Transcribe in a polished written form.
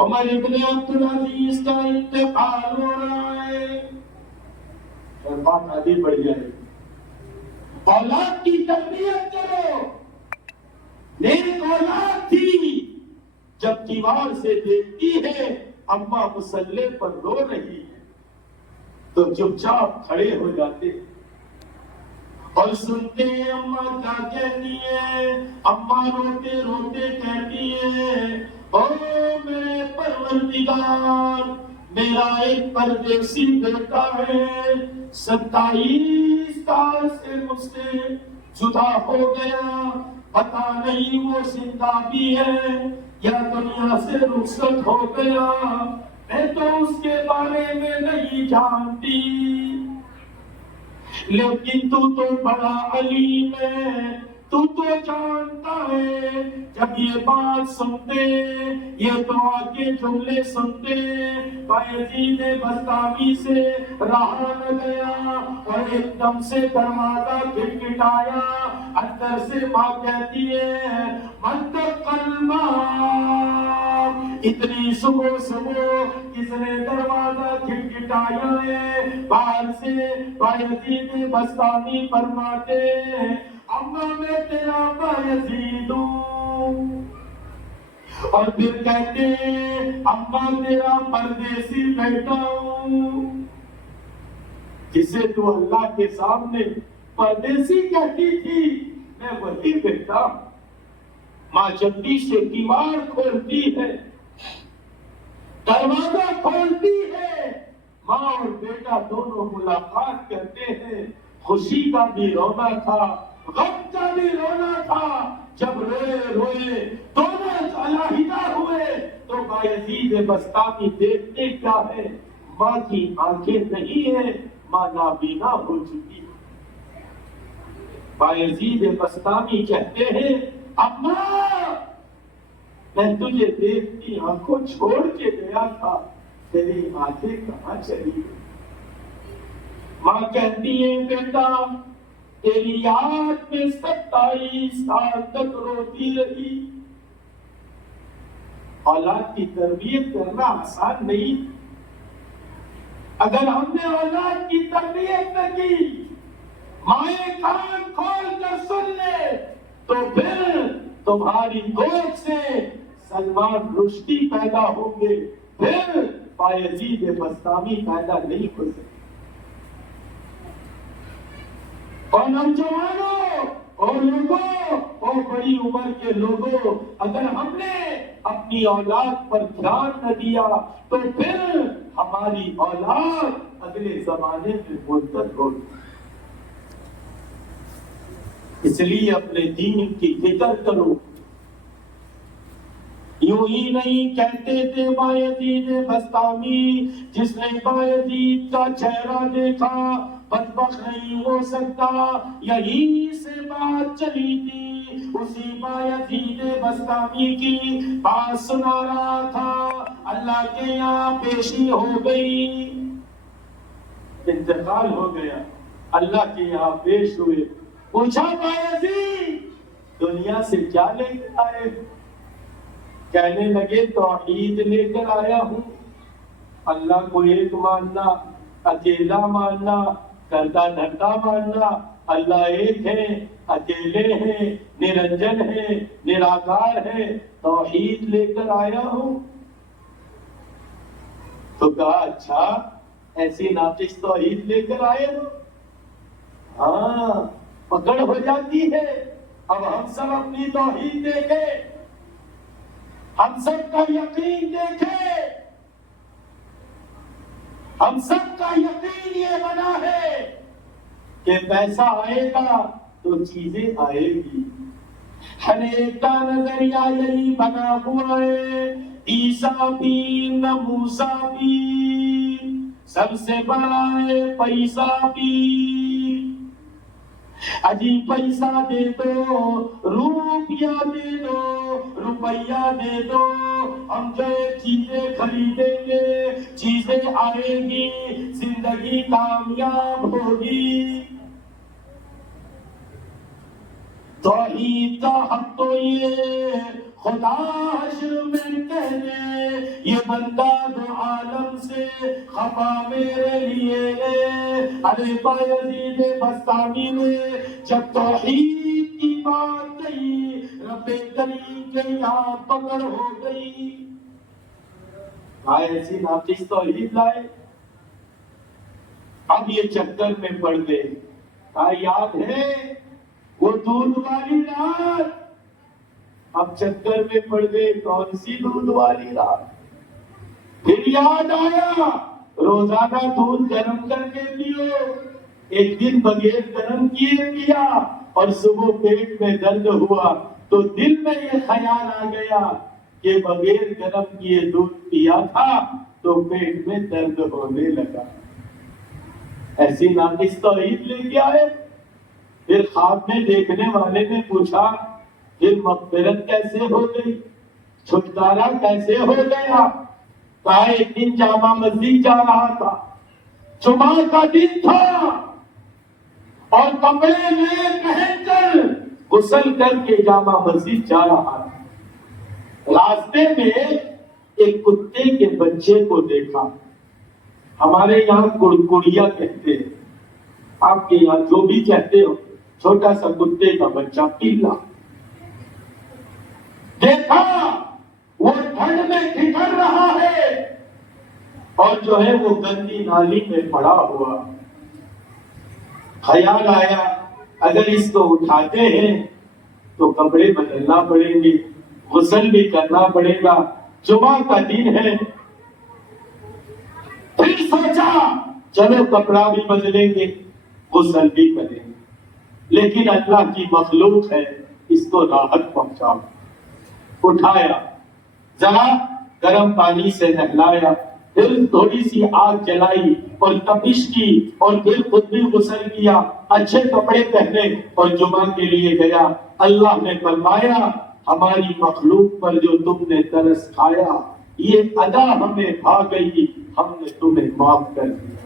عمر ابن عبدالعزیز کا انتقال ہو رہا ہے اور بات آگے بڑھ جائے. اولاد کی تربیت کرو. نیک اولاد تھی جب دیوار سے دیکھتی ہے اماں مصلی پر رو رہی ہے تو چپ چاپ کھڑے ہو جاتے اور سنتے ہیں اماں کیا کہتی ہے. اماں روتے روتے کہتی ہے او میرے پروردگار میرا ایک پردیسی بیٹا ہے 27 سال سے مجھ سے جدا ہو گیا. پتا نہیں وہ زندہ بھی ہے یا دنیا سے رخصت ہو گیا. میں تو اس کے بارے میں نہیں جانتی لیکن تو بڑا علیم ہے تو جانتا ہے. جب یہ بات سنتے یہ دعا کے جملے سنتے بایزید بسطامی سے رہا نہ گیا اور ایک دم سے دروازہ کھٹکھٹایا. اندر سے ماں کہتی ہے منطق قلبہ اتنی صبح صبح کس نے دروازہ کھٹکھٹایا ہے. باہر سے بایزید بسطامی فرماتے اماں میں تیرا بایزید ہوں اور پھر کہتے اماں تیرا پردیسی بیٹا ہوں جسے تو اللہ کے سامنے پردیسی کہتی تھی میں وہی بیٹا. ماں جلدی سے دیوار کھولتی ہے دروازہ کھولتی ہے. ماں اور بیٹا دونوں ملاقات کرتے ہیں. خوشی کا بھی رونا تھا غم کا بھی رونا تھا. جب روئے روئے دونوں علیحدہ ہوئے تو بایزید بسطامی دیکھتے کیا ہے ماں کی آنکھیں نہیں ہے ماں نابینا ہو چکی ہے. بایزید بسطامی کہتے ہیں اماں میں تجھے دیکھتی آنکھوں چھوڑ کے گیا تھا تیری آنکھیں کہاں چلی گئی. ماں کہتی ہے بیٹا تیری یاد میں 27 سال تک روتی رہی. اولاد کی تربیت کرنا آسان نہیں. اگر ہم نے اولاد کی تربیت نہ کی مائیں کان کھول کر سن لے تو پھر تمہاری گود سے سلمان رشدی پیدا ہوں گے پھر بایزید بسطامی پیدا نہیں ہو سکے. اور نوجوانوں اور لوگوں اور بڑی عمر کے لوگوں اگر ہم نے اپنی اولاد پر دھیان نہ دیا تو پھر ہماری اولاد اگلے زمانے میں منتقل ہوگی. اس لیے اپنے دین کی فکر کرو. یوں ہی نہیں کہتے تھے بایزید بسطامی جس نے بایزید کا چہرہ دیکھا بدبخت نہیں ہو سکتا. یہی سے بات چلی تھی اسی بایزید بسطامی کی بات سنا رہا تھا. اللہ کے یہاں پیشی ہو گئی انتقال ہو گیا. اللہ کے یہاں پیش ہوئے. پوچھا بایزید دنیا سے کیا لے کر آئے؟ کہنے لگے توحید لے کر آیا ہوں. اللہ کو ایک ماننا اکیلا ماننا کرتا دھرتا ماننا. اللہ ایک ہے اکیلے ہیں نرنجن ہے نراکار ہے توحید لے کر آیا ہوں. تو کہا اچھا ایسی ناقص توحید لے کر آئے ہو. ہاں پکڑ ہو جاتی ہے. اب ہم سب اپنی توحید دیکھیں ہم سب کا یقین دیکھیں. ہم سب کا یقین یہ بنا ہے کہ پیسہ آئے گا تو چیزیں آئے گی. ہر ایک کا نظریہ یہی بنا ہوا ہے. عیسیٰ بھی نہ موسیٰ بھی سب سے بڑا ہے پیسہ بھی. اجی پیسہ دے دو روپیہ دے دو روپیہ دے دو ہم جو چیزیں خریدیں گے چیزیں آئیں گی زندگی کامیاب ہوگی. توحید کا حق تو یہ خدا حشر میں کہہ دے یہ بندہ دو عالم سے خفا میرے لیے ارے بایزید بستامی نے جب توحید کی بات کہی رب کریم کے یہاں پکڑ ہو گئی. ایسی ناقص توحید لائے. اب یہ چکر میں پڑ گئے. یاد ہے وہ دودھ والی رات؟ اب چکر میں پڑ گئے کون سی دودھ والی رات؟ پھر یاد آیا روزانہ دودھ گرم کر کے پیو. ایک دن بغیر گرم کیے پیا اور صبح پیٹ میں درد ہوا تو دل میں یہ خیال آ گیا کہ بغیر گرم کیے دودھ پیا تھا تو پیٹ میں درد ہونے لگا. ایسی ناقص توحید لے کے آئے. پھر خواب میں دیکھنے والے نے پوچھا پھر مغفرت کیسے ہو گئی، چھٹکارا کیسے ہو گیا؟ کہا ایک دن جامع مسجد جا رہا تھا، جمعہ کا دن تھا اور کپڑے نئے پہن کر غسل کر کے جامع مسجد جا رہا تھا. راستے میں ایک کتے کے بچے کو دیکھا. ہمارے یہاں کڑکڑیا کہتے ہیں، آپ کے یہاں جو بھی کہتے ہو. چھوٹا سا کتے کا بچہ پیلا دیکھا، وہ ٹھنڈ میں ٹھٹر رہا ہے اور جو ہے وہ گندی نالی میں پڑا ہوا. خیال آیا اگر اس کو اٹھاتے ہیں تو کپڑے بدلنا پڑیں گے، غسل بھی کرنا پڑے گا، جمعہ کا دن ہے. پھر سوچا چلو کپڑا بھی بدلیں گے، غسل بھی کریں گے، لیکن اللہ کی مخلوق ہے اس کو راحت پہنچاؤ. اٹھایا، ذرا گرم پانی سے نہلایا، پھر تھوڑی سی آگ جلائی اور تپش کی اور پھر خود بھی غسل کیا، اچھے کپڑے پہنے اور جمعہ کے لیے گیا. اللہ نے فرمایا ہماری مخلوق پر جو تم نے ترس کھایا یہ ادا ہمیں بھا گئی، ہم نے تمہیں معاف کر دیا.